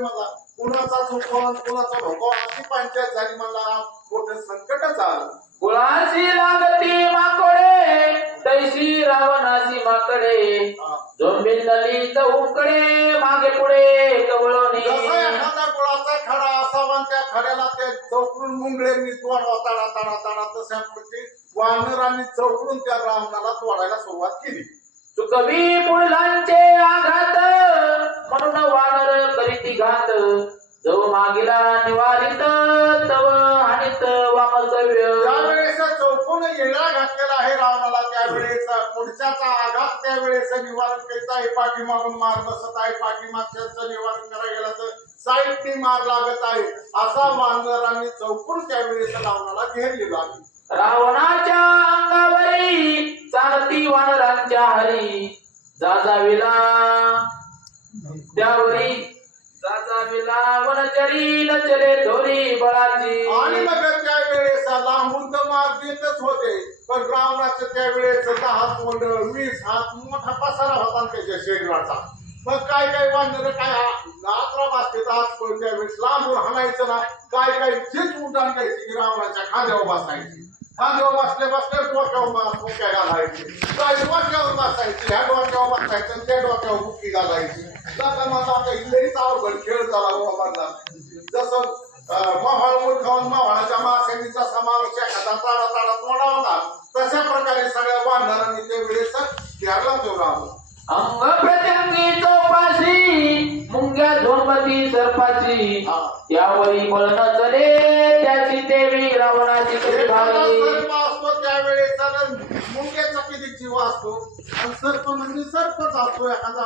मला कुणाचा चुकवून कुणाचा भोगवा अशी पंचायत झाली मला मोठं संकटच आलं. कुळाची लागती माकोडे तैशी रावणाची माकडे झोंबील नली चौकडे मागे पुढे कवळणी. जसा एखादा गुळाचा खडा असावा आणि त्या खड्याला ते चौकडून मुंगळ्यांनी तोडावा तडा तडा तडा तशा प्रती वानरांनी चौकडून त्या रावणाला तोडायला सुरुवात केली. चुकवी मुलांचे आघात म्हणून वानर करीती घात जव मागिला निवारित तव हानित वामसव्य. त्यावेळेस चौकोन येळा घातलेला आहे रावणाला. त्यावेळेस पुढच्याचा आघात त्यावेळेस निवारण करीत आहे. पाठीमागून मार बसत आहे. पाठीमागच्याचं निवारण करायला गेला तर साईडनी मार लागत आहे. असा वानरांनी चौकून त्यावेळेस रावणाला घेरलेला आहे. रावणाच्या अंगावरी चालती वानरांच्या हरी जाजाविला त्यावरी जाजाविला वनचरी नचले धोरी बळाची. आणि मग त्यावेळेस लांबून तर मार देतच होते पण रावणाचं त्यावेळेस 10 तोंड 20 हात मोठा पसारा होता त्याच्या शरीराचा. मग काय काय वानर काय नात्रा वाजते आज पण त्यावेळेस लांबून हाणायचं ना काय काय चीच उड्डाण करायची की रावणाच्या खांद्यावर बसायची. खांद्यावर बसले बसले डोक्यावर मुक्या घालायची. काय डोक्यावर बसायची ह्या डोक्यावर बसायचं आणि त्या डोक्यावर मुक्की घालायची. जसा मला आता लईच अवघड खेळ झाला बाबा. जसं मोहाळ मूठ खाऊन मोहाळाच्या माशांनी जसा माणूस एखादा ताडा ताडा तोडा होता तशा प्रकारे सगळ्या वानरांनी त्यावेळेस घ्यायला तो रावण. अंग प्रत्यंगी चौपाशी मुंग्या झोंबती सर्पाची त्यावरी बळ नचले त्याची देवी रावणाची कशी भागली. सर्प असतो त्यावेळेस मुंग्याचा किती जीव असतो आणि सर्प म्हणजे सर्पच असतो. एखादा